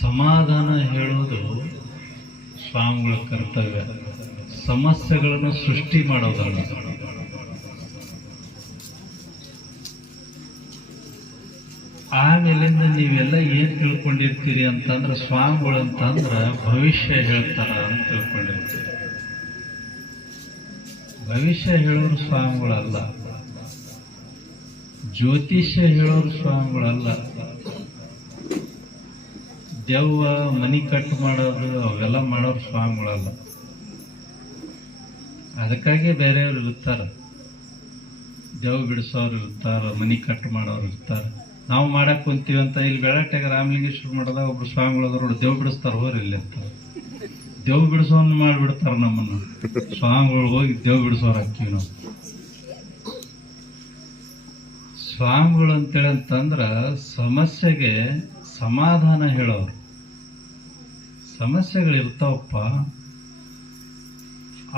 ಸಮಾಧಾನ ಹೇಳೋದು ಸ್ವಾಮಿಗಳ ಕರ್ತವ್ಯ. ಸಮಸ್ಯೆಗಳನ್ನು ಸೃಷ್ಟಿ ಮಾಡೋದಲ್ಲ. ಆಮೇಲಿಂದ ನೀವೆಲ್ಲ ಏನ್ ತಿಳ್ಕೊಂಡಿರ್ತೀರಿ ಅಂತಂದ್ರೆ, ಸ್ವಾಮಿಗಳು ಅಂತಂದ್ರ ಭವಿಷ್ಯ ಹೇಳ್ತಾರ ಅಂತ ತಿಳ್ಕೊಂಡಿರ್ತೀರಿ. ಭವಿಷ್ಯ ಹೇಳೋರು ಸ್ವಾಮಿಗಳಲ್ಲ, ಜ್ಯೋತಿಷ್ಯ ಹೇಳೋರು ಸ್ವಾಮಿಗಳಲ್ಲ, ದೆವ್ವ ಮನಿ ಕಟ್ ಮಾಡೋದು ಅವೆಲ್ಲ ಮಾಡೋರು ಸ್ವಾಮಿಗಳಲ್ಲ. ಅದಕ್ಕಾಗಿ ಬೇರೆಯವ್ರು ಇರ್ತಾರ, ದೆವ್ವ ಬಿಡಿಸೋರು ಇರ್ತಾರ, ಮನಿ ಕಟ್ ಮಾಡೋರು ಇರ್ತಾರ. ನಾವು ಮಾಡಕ್ ಕುಂತೀವಂತ ಇಲ್ಲಿ ಬೆಳಟ್ಟಾಗ ರಾಮಲಿಂಗೇಶ್ವರ ಮಾಡೋದ ಒಬ್ರು ಸ್ವಾಮಿಗಳದ್ರು ದೇವ್ ಬಿಡಿಸ್ತಾರ, ಹೋರಿ ಇಲ್ಲಿ ಅಂತ ದೇವ್ ಬಿಡಿಸೋನ್ ಮಾಡ್ಬಿಡ್ತಾರ ನಮ್ಮನ್ನು. ಸ್ವಾಮಿಗಳು ಹೋಗಿ ದೇವ್ ಬಿಡಿಸೋರು ಹಾಕಿವಿ ನಾವು. ಸ್ವಾಮಿಗಳು ಅಂತೇಳಿ ಅಂತಂದ್ರ ಸಮಸ್ಯೆಗೆ ಸಮಾಧಾನ ಹೇಳೋರು. ಸಮಸ್ಯೆಗಳಿರ್ತಾವಪ್ಪ,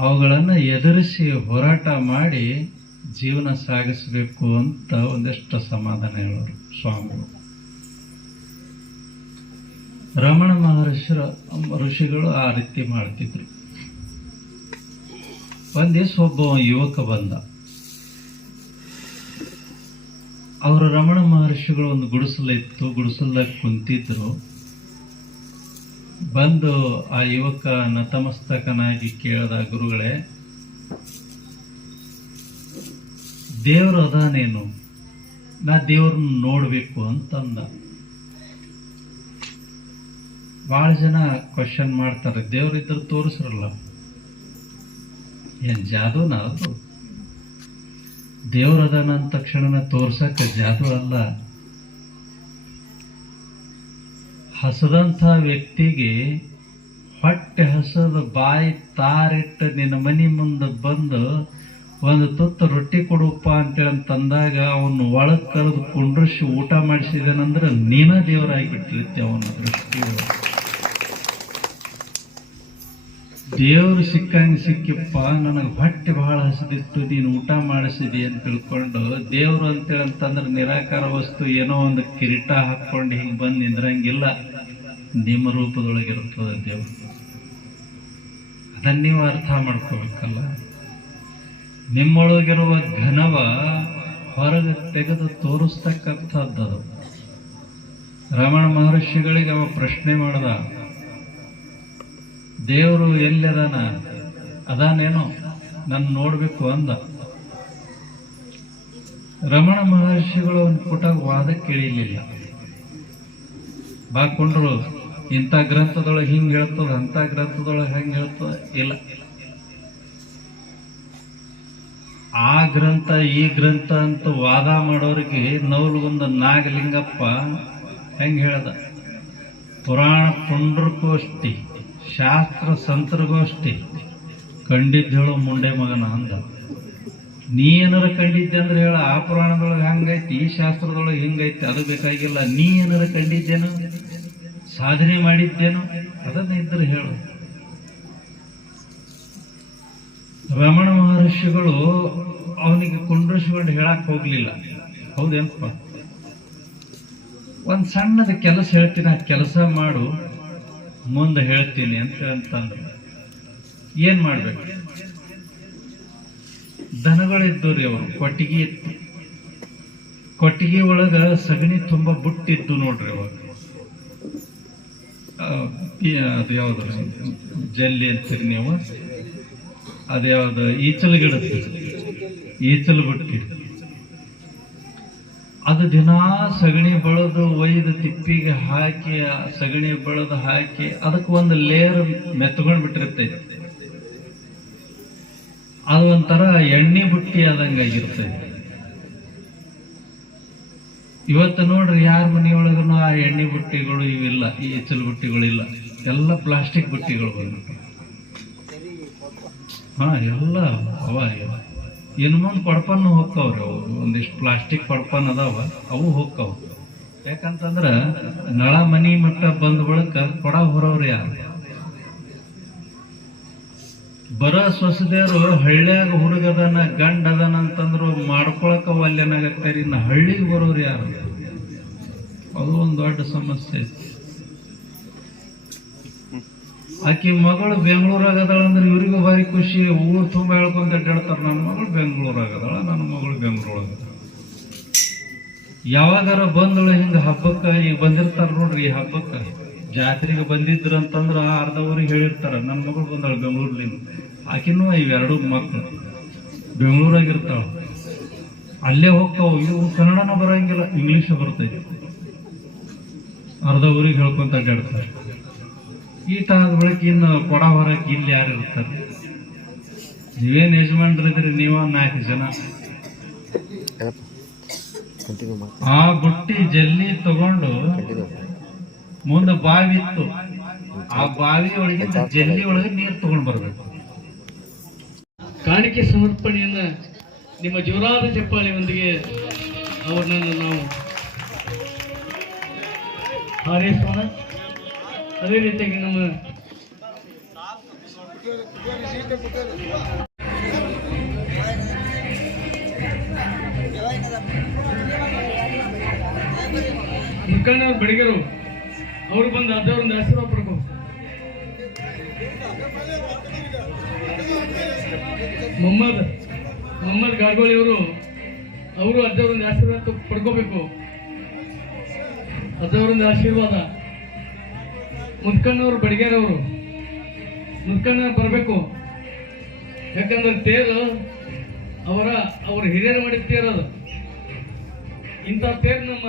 ಅವುಗಳನ್ನ ಎದುರಿಸಿ ಹೋರಾಟ ಮಾಡಿ ಜೀವನ ಸಾಗಿಸಬೇಕು ಅಂತ ಒಂದಷ್ಟು ಸಮಾಧಾನ ಹೇಳೋರು ಸ್ವಾಮಿಗಳು. ರಮಣ ಋಷಿಗಳು ಆ ರೀತಿ ಮಾಡ್ತಿದ್ರು. ಒಂದ್ ದಿವಸ ಒಬ್ಬ ಯುವಕ ಬಂದ. ಅವರು ರಮಣ ಮಹರ್ಷಿಗಳು ಒಂದು ಗುಡಿಸಲ ಇತ್ತು, ಗುಡಿಸಲ್ದಾಗ ಕುಂತಿದ್ರು. ಬಂದು ಆ ಯುವಕ ನತಮಸ್ತಕನಾಗಿ ಕೇಳ್ದ, ಗುರುಗಳೇ, ದೇವ್ರು ಅದಾನೇನು? ನಾ ದೇವ್ರನ್ನ ನೋಡ್ಬೇಕು ಅಂತಂದ. ಬಹಳ ಜನ ಕ್ವಶನ್ ಮಾಡ್ತಾರೆ, ದೇವ್ರಿದ್ರೆ ತೋರಿಸ್ರಲ್ಲ, ಏನ್ ಜಾದೂನ ಅದು? ದೇವ್ರ ಅದಾನ ಅಂದ ತಕ್ಷಣ ತೋರ್ಸಕ್ಕ ಜಾದೂ ಅಲ್ಲ. ಹಸದಂಥ ವ್ಯಕ್ತಿಗೆ ಹೊಟ್ಟೆ ಹಸದ ಬಾಯಿ ತಾರಿಟ್ಟು ನಿನ್ನ ಮನಿ ಮುಂದೆ ಬಂದು ಒಂದು ತುತ್ತು ರೊಟ್ಟಿ ಕೊಡುಪ್ಪ ಅಂತಂದಾಗ ಅವನು ಒಳಗ್ ಕರೆದು ಕುಂಡ್ರಿಸಿ ಊಟ ಮಾಡಿಸಿದನಂದ್ರೆ ನೀನ ದೇವರಾಗಿಬಿಟ್ಟಿರುತ್ತೆ ಅವನ ದೃಷ್ಟಿ. ದೇವ್ರು ಸಿಕ್ಕಂಗೆ ಸಿಕ್ಕಿಪ್ಪ, ನನಗೆ ಹೊಟ್ಟೆ ಬಹಳ ಹಸಿದಿತ್ತು, ನೀನು ಊಟ ಮಾಡಿಸಿದಿ ಅಂತ ತಿಳ್ಕೊಂಡು ದೇವ್ರು ಅಂತೇಳಿ ಅಂತಂದ್ರೆ ನಿರಾಕಾರ ವಸ್ತು, ಏನೋ ಒಂದು ಕಿರೀಟ ಹಾಕೊಂಡು ಹಿಂಗೆ ಬಂದು ನಿಂದ್ರಂಗಿಲ್ಲ. ನಿಮ್ಮ ರೂಪದೊಳಗಿರುತ್ತದೆ ದೇವರು. ಅದನ್ನ ನೀವು ಅರ್ಥ ಮಾಡ್ಕೋಬೇಕಲ್ಲ. ನಿಮ್ಮೊಳಗಿರುವ ಘನವ ಹೊರಗೆ ತೆಗೆದು ತೋರಿಸ್ತಕ್ಕಂಥದ್ದು. ರಮಣ ಮಹರ್ಷಿಗಳಿಗೆ ಅವ ಪ್ರಶ್ನೆ ಮಾಡ್ದ, ದೇವರು ಎಲ್ಲದಾನ, ಅದಾನೇನೋ ನಾನು ನೋಡ್ಬೇಕು ಅಂದ. ರಮಣ ಮಹರ್ಷಿಗಳು ಒಂದು ಪುಟ ವಾದ ಕೇಳಿಲಿಲ್ಲ. ಬಾಕೊಂಡ್ರು ಇಂಥ ಗ್ರಂಥದೊಳಗೆ ಹಿಂಗೆ ಹೇಳ್ತದ, ಅಂಥ ಗ್ರಂಥದೊಳಗೆ ಹೆಂಗೆ ಹೇಳ್ತದ, ಇಲ್ಲ. ಆ ಗ್ರಂಥ ಈ ಗ್ರಂಥ ಅಂತ ವಾದ ಮಾಡೋರಿಗೆ ನವಲಗುಂದ ನಾಗಲಿಂಗಪ್ಪ ಹೆಂಗೆ ಹೇಳ್ದ, ಪುರಾಣ ಪುಂಡ್ರಗೋಷ್ಠಿ ಶಾಸ್ತ್ರ ಸಂತರಗೋಷ್ಠಿ ಕಂಡಿದ್ದು ಹೇಳೋ ಮುಂಡೆ ಮಗನ ಅಂದ. ನೀ ಏನಾರ ಕಂಡಿದ್ದೆ ಅಂದ್ರೆ ಹೇಳ, ಆ ಪುರಾಣದೊಳಗೆ ಹಂಗೈತಿ, ಈ ಶಾಸ್ತ್ರದೊಳಗೆ ಹಿಂಗೈತಿ, ಅದು ಬೇಕಾಗಿಲ್ಲ. ನೀ ಏನಾರ ಕಂಡಿದ್ದೇನೋ, ಸಾಧನೆ ಮಾಡಿದ್ದೇನೋ, ಅದನ್ನ ಇದ್ರೆ ಹೇಳು. ರಮಣ ಮಹರ್ಷಿಗಳು ಅವನಿಗೆ ಕುಂಡ್ರಿಸ್ಕೊಂಡು ಹೇಳಕ್ ಹೋಗ್ಲಿಲ್ಲ. ಹೌದೇನಪ್ಪ, ಒಂದ್ ಸಣ್ಣದ ಕೆಲಸ ಹೇಳ್ತೀನಿ, ಆ ಕೆಲಸ ಮಾಡು, ಮುಂದೆ ಹೇಳ್ತೀನಿ ಅಂತಂದ್ರು. ಏನ್ ಮಾಡ್ಬೇಕು? ದನಗಳಿದ್ದು ರೀ, ಅವರು ಕೊಟ್ಟಿಗೆ ಇತ್ತು. ಕೊಟ್ಟಿಗೆ ಒಳಗ ಸಗಣಿ ತುಂಬಾ ಬುಟ್ಟಿದ್ದು ನೋಡ್ರಿ. ಅವಾಗ ಅದು ಯಾವ್ದು ಜಲ್ಲಿ ಅಂತೀರಿ ನೀವು, ಅದು ಯಾವ್ದು ಈಚಲು ಗಿಡದ್ದು ಈಚಲು ಬುಟ್ಟಿ. ಅದು ದಿನಾ ಸಗಣಿ ಬಳದು ಒಯ್ದು ತಿಪ್ಪಿಗೆ ಹಾಕಿ, ಸಗಣಿ ಬಳದು ಹಾಕಿ ಅದಕ್ಕೆ ಒಂದು ಲೇಯರ್ ಮೆತ್ಕೊಂಡ್ ಬಿಟ್ಟಿರ್ತೈತಿ. ಅದು ಒಂಥರ ಎಣ್ಣೆ ಬುಟ್ಟಿ ಆದಂಗಾಗಿರ್ತದೆ. ಇವತ್ತು ನೋಡ್ರಿ, ಯಾರ ಮನೆಯೊಳಗೂ ಆ ಎಣ್ಣೆ ಬುಟ್ಟಿಗಳು ಇವಿಲ್ಲ, ಈ ಎಚ್ಚಲು ಬುಟ್ಟಿಗಳಿಲ್ಲ, ಎಲ್ಲ ಪ್ಲಾಸ್ಟಿಕ್ ಬುಟ್ಟಿಗಳು ಬಂದ್ಬಿಟ್ಟು. ಹಾ, ಎಲ್ಲ ಅವ ಇನ್ನು ಮುಂದೆ ಪಡ್ಪನ್ನು ಹೋಗ್ತಾವ್ರಿ. ಅವು ಒಂದಿಷ್ಟು ಪ್ಲಾಸ್ಟಿಕ್ ಪಡ್ಪನ್ ಅದಾವ, ಅವು ಹೋಗ್ತಾವ. ಯಾಕಂತಂದ್ರ ನಳ ಮನಿ ಮಟ್ಟ ಬಂದ ಬಳಿಕ ಕೊಡ ಹೊರವ್ರಿ ಯಾರು ಬರ ಸೊಸದೇವರು ಹಳ್ಳಿಯಾಗ ಹುಡುಗದನ ಗಂಡ ಅದನ ಅಂತಂದ್ರು ಮಾಡ್ಕೊಳಕ ಒಲ್ಲೆನಾಗತ್ತೇರಿ. ಇನ್ನು ಹಳ್ಳಿಗೆ ಬರೋರು ಯಾರು? ಅದು ಒಂದು ದೊಡ್ಡ ಸಮಸ್ಯೆ. ಆಕಿ ಮಗಳು ಬೆಂಗಳೂರಾಗದಾಳ ಅಂದ್ರೆ ಇವ್ರಿಗೂ ಭಾರಿ ಖುಷಿ. ಊರು ತುಂಬಾ ಹೇಳ್ಕೊಂತ ಅಡ್ಡಾಡ್ತಾರ, ನನ್ನ ಮಗಳು ಬೆಂಗಳೂರಾಗದಾಳ, ನನ್ನ ಮಗಳು ಬೆಂಗಳೂರಾಗದಾಳ. ಯಾವಾಗಾರ ಬಂದಳು ಹಿಂಗ ಹಬ್ಬಕ್ಕ, ಈಗ ಬಂದಿರ್ತಾರ ನೋಡ್ರಿ, ಈ ಹಬ್ಬಕ್ಕ ಜಾತ್ರೆಗೆ ಬಂದಿದ್ರು ಅಂತಂದ್ರ ಅರ್ಧ ಊರಿಗೆ ಹೇಳಿರ್ತಾರ, ನನ್ನ ಮಗಳು ಬಂದಾಳ ಬೆಂಗಳೂರ್ಲಿಂದ. ಆಕಿನೂ ಇವೆರಡು ಮಕ್ಕಳು ಬೆಂಗಳೂರಾಗಿರ್ತಾಳ, ಅಲ್ಲೇ ಹೋಗ್ತಾವ. ಇವು ಕನ್ನಡನ ಬರಂಗಿಲ್ಲ, ಇಂಗ್ಲಿಷ್ ಬರ್ತೈತಿ. ಅರ್ಧ ಊರಿಗೆ ಹೇಳ್ಕೊಂತ ಅಡ್ಡಾಡ್ತಾರೆ. ಈಟ ಆದ ಬಳಿಕ ಇನ್ನು ಕೊಡ ಹೊರಕ್ಕೆ ಇಲ್ಲಿ ಯಾರು ಇರ್ತಾರೆ? ನೀವೇನ್ ಯಜಮಾನ್ರಿದ್ರಿ, ನೀವ 4 ಜನ. ಆ ಬುಟ್ಟಿ ಜಲ್ಲಿ ತಗೊಂಡು ಮುಂದೆ ಬಾವಿ ಇತ್ತು, ಆ ಬಾವಿ ಒಳಗೆ ಜಲ್ಲಿ ಒಳಗೆ ನೀರು ತಗೊಂಡ್ ಬರ್ಬೇಕು. ಕಾಣಿಕೆ ಸಮರ್ಪಣೆಯನ್ನ ನಿಮ್ಮ ಜೋರಾದ ಚಪ್ಪಾಳೆಯೊಂದಿಗೆ ಅವರನ್ನು ನಾವು ಹಾರೈಸೋಣ. ಅದೇ ರೀತಿಯಾಗಿ ನಮ್ಮ ಮುಖಂಡವ್ರು ಬೆಳಗೆರು ಅವ್ರು ಬಂದು ಅದ್ದವ್ರೊಂದು ಆಶೀರ್ವಾದ ಪಡ್ಕೋ. ಮೊಹಮ್ಮದ್ ಗಾಡ್ಗೋಳಿ ಅವರು ಅದ್ದವ್ರೊಂದು ಆಶೀರ್ವಾದ ಪಡ್ಕೋಬೇಕು. ಅದ್ದವರೊಂದು ಆಶೀರ್ವಾದ. ಮುದ್ಕಣ್ಣವ್ರು ಬಡಿಗೇರವರು ಮುದ್ಕಣ್ಣ ಬರಬೇಕು. ಯಾಕಂದ್ರೆ ತೇರು ಅವರ ಹಿರಿಯರು ಮಾಡಿದ ತೇರು ಅದು. ಇಂಥ ತೇರು ನಮ್ಮ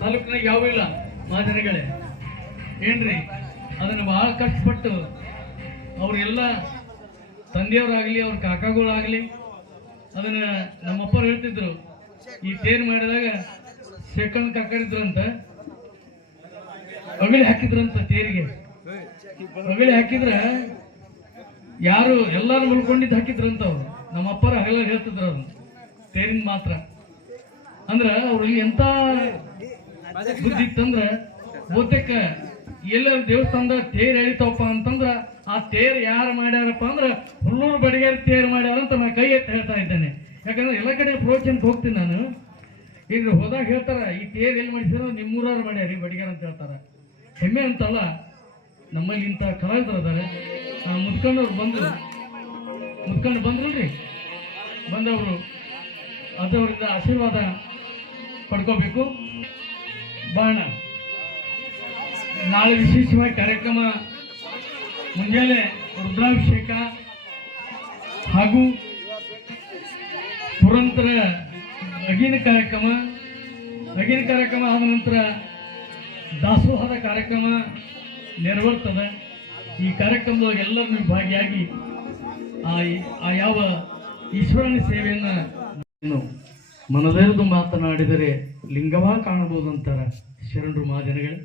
ತಾಲೂಕಿನಾಗ ಯಾವ ಇಲ್ಲ ಮಹಾಜನಗಳೇ, ಏನ್ರಿ? ಅದನ್ನು ಬಹಳ ಕಷ್ಟಪಟ್ಟು ಅವರೆಲ್ಲ ತಂದೆಯವರಾಗಲಿ ಅವ್ರ ಕಾಕಾಗಳಾಗಲಿ ಅದನ್ನ ನಮ್ಮಪ್ಪರು ಹೇಳ್ತಿದ್ರು. ಈ ತೇರು ಮಾಡಿದಾಗ ಶೇಖರಣ್ ಕಾಕರಿದ್ರಂತ ಅಗಳಿ ಹಾಕಿದ್ರಂತ ತೇರಿಗೆ. ಅಗಳಿ ಹಾಕಿದ್ರ ಯಾರು ಎಲ್ಲಾರು ಮಲ್ಕೊಂಡಿದ್ದು ಹಾಕಿದ್ರಂತ ಅವ್ರು. ನಮ್ಮ ಅಪ್ಪರ ಹಗಲ ಹೇಳ್ತಿದ್ರು ಅವ್ರು ತೇರಿನ ಮಾತ್ರ. ಅಂದ್ರ ಅವ್ರಲ್ಲಿ ಎಂತ ಬುದ್ಧಿ ಇತ್ತಂದ್ರ ಬಹುತೇಕ ಎಲ್ಲ ದೇವಸ್ಥಾನದ ತೇರು ಎಳಿತಾವಪ್ಪ ಅಂತಂದ್ರ ಆ ತೇರು ಯಾರು ಮಾಡ್ಯಾರಪ್ಪ ಅಂದ್ರ ಹುಲ್ಲೂರು ಬಡಿಗೇರಿ ತೇರು ಮಾಡ್ಯಾರ ಅಂತ ನಾ ಕೈ ಎತ್ತಿ ಹೇಳ್ತಾ ಇದ್ದೇನೆ. ಯಾಕಂದ್ರೆ ಎಲ್ಲ ಕಡೆ ಪ್ರೋಚನಕ್ಕೆ ಹೋಗ್ತೀನಿ ನಾನು. ಈಗ ಹೋದಾಗ ಹೇಳ್ತಾರ ಈ ತೇರು ಎಲ್ಲಿ ಮಾಡಿಸಿದ್ರು ನಿಮ್ಮೂರವ್ರು ಮಾಡ್ಯಾರಿ ಬಡಿಗೇರ್ ಅಂತ ಹೇಳ್ತಾರ. ಹೆಮ್ಮೆ ಅಂತಲ್ಲ, ನಮ್ಮಲ್ಲಿ ಇಂಥ ಕಲಾವಿದರು ಅದಾರೆ. ಮುದ್ಕಂಡವ್ರು ಮುದ್ಕೊಂಡು ಬಂದ್ರಲ್ರಿ, ಬಂದವರು ಅದವರಿಂದ ಆಶೀರ್ವಾದ ಪಡ್ಕೋಬೇಕು. ಬಾಣ ನಾಳೆ ವಿಶೇಷವಾಗಿ ಕಾರ್ಯಕ್ರಮ ಮುಂಜಾನೆ ರುದ್ರಾಭಿಷೇಕ ಹಾಗೂ ಪುರಂತರ ಅಗಿನ ಕಾರ್ಯಕ್ರಮ ಆದ ನಂತರ ದಾಸೋಹದ ಕಾರ್ಯಕ್ರಮ ನೆರವೇರ್ತದೆ. ಈ ಕಾರ್ಯಕ್ರಮದೊಳಗೆ ಎಲ್ಲರೂ ನೀವು ಭಾಗಿಯಾಗಿ ಆ ಯಾವ ಈಶ್ವರನ ಸೇವೆಯನ್ನು ಮನದೆರೆದು ಮಾತನಾಡಿದರೆ ಲಿಂಗವ ಕಾಣಬಹುದು ಅಂತಾರೆ ಶರಣರು ಮಹಾಜನಗಳೇ.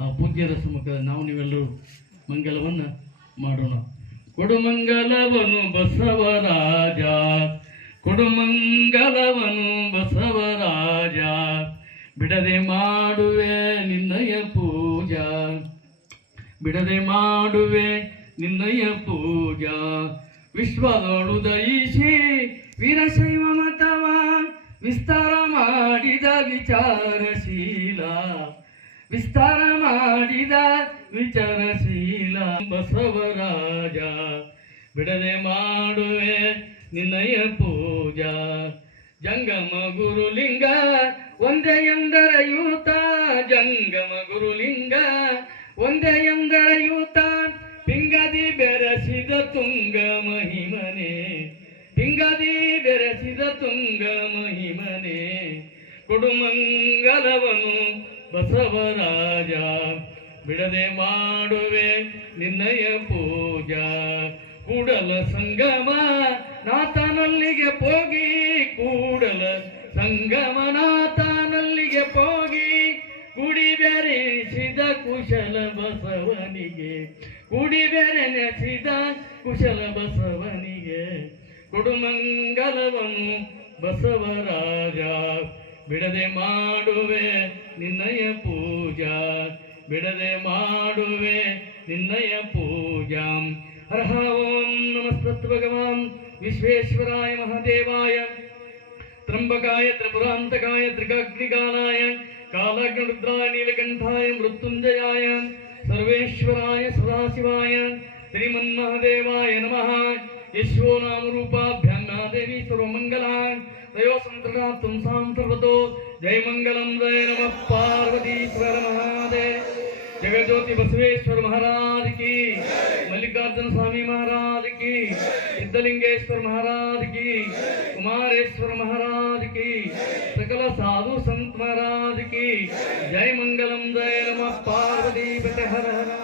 ಆ ಪೂಜ್ಯರ ಸಮ್ಮುಖದ ನಾವು ನೀವೆಲ್ಲರೂ ಮಂಗಲವನ್ನು ಮಾಡೋಣ. ಕೊಡುಮಂಗಲವನು ಬಸವರಾಜ, ಕೊಡುಮಂಗಲವನು ಬಸವರಾಜ, ಬಿಡದೆ ಮಾಡುವೆ ನಿನ್ನಯ ಪೂಜಾ, ಬಿಡದೆ ಮಾಡುವೆ ನಿನ್ನಯ ಪೂಜಾ. ವಿಶ್ವದೊಳು ದಯಿಸಿ ವೀರಶೈವ ಮತವ ವಿಸ್ತಾರ ಮಾಡಿದ ವಿಚಾರಶೀಲ, ವಿಸ್ತಾರ ಮಾಡಿದ ವಿಚಾರಶೀಲ ಬಸವರಾಜ, ಬಿಡದೆ ಮಾಡುವೆ ನಿನ್ನಯ ಪೂಜಾ. ಜಂಗಮ ಗುರುಲಿಂಗ ಒಂದೇ ಎಂದರೆಯೂತ, ಜಂಗಮ ಗುರುಲಿಂಗ ಒಂದೇ ಎಂದರೆಯೂತ, ಪಿಂಗದಿ ಬೆರೆಸಿದ ತುಂಗ ಮಹಿಮನೆ, ಪಿಂಗದಿ ಬೆರೆಸಿದ ತುಂಗ ಮಹಿಮನೆ. ಕೊಡುಮಂಗಲವನು ಬಸವರಾಜ, ಬಿಡದೆ ಮಾಡುವೆ ನಿನ್ನಯ ಪೂಜಾ. ಕೂಡಲ ಸಂಗಮ ನಾಥನಲ್ಲಿಗೆ ಹೋಗಿ, ಕೂಡಲ ಸಂಗಮ ನಾಥನಲ್ಲಿಗೆ ಹೋಗಿ, ಕುಡಿ ಬೆರೆಸಿದ ಕುಶಲ ಬಸವನಿಗೆ, ಕುಡಿ ಬೆರೆಸಿದ ಕುಶಲ ಬಸವನಿಗೆ. ಕೊಡುಮಂಗಲವನು ಬಸವರಾಜ, ಬಿಡದೆ ಮಾಡುವೆ ನಿನ್ನಯ ಪೂಜಾ, ಬಿಡದೆ ಮಾಡುವೆ ನಿನ್ನಯ ಪೂಜಾ. ಹರ ಓಂ ನಮಸ್ತತ್ ಭಗವಾನ್ ವಿಶ್ವೇಶ್ವರಾಯ ಮಹಾದೇವಾಯ, ತ್ರಂಬಕಾಯ ತ್ರಿಪುರಾಂತಕಾಯ ತ್ರಿಕಾಗ್ನಿಕಾಲಾಯ ಕಾಲಾಗ್ನಿರುದ್ರಾಯ ನೀಲಕಂಠಾಯ ಮೃತ್ಯುಂಜಯಾಯ ಸರ್ವೇಶ್ವರಾಯ ಸದಾಶಿವಾಯ ಶ್ರೀಮನ್ಮಹಾದೇವಾಯ ನಮಃ. ಯಶೋ ನಾಮ ರೂಪಾಭ್ಯಾಂ ದೇವಿ ಸರ್ವಮಂಗಲಾ ದಯೋ ಸಂತೃಪ್ತಂ ಸಾಂ ಸರ್ವತೋ. ಜಯ ಮಂಗಲಂ ಜಯ ನಮಃ ಪಾರ್ವತೀಶ್ವರ ಮಹಾದೇವ. जगज्योति बसवेश्वर महाराज की, मल्लिकार्जुन स्वामी महाराज की, सिद्धलिंगेश्वर महाराज की, कुमारेश्वर महाराज की, सकल साधु संत महाराज की. जय मंगलम जय नमः पार्वती पते हर हर.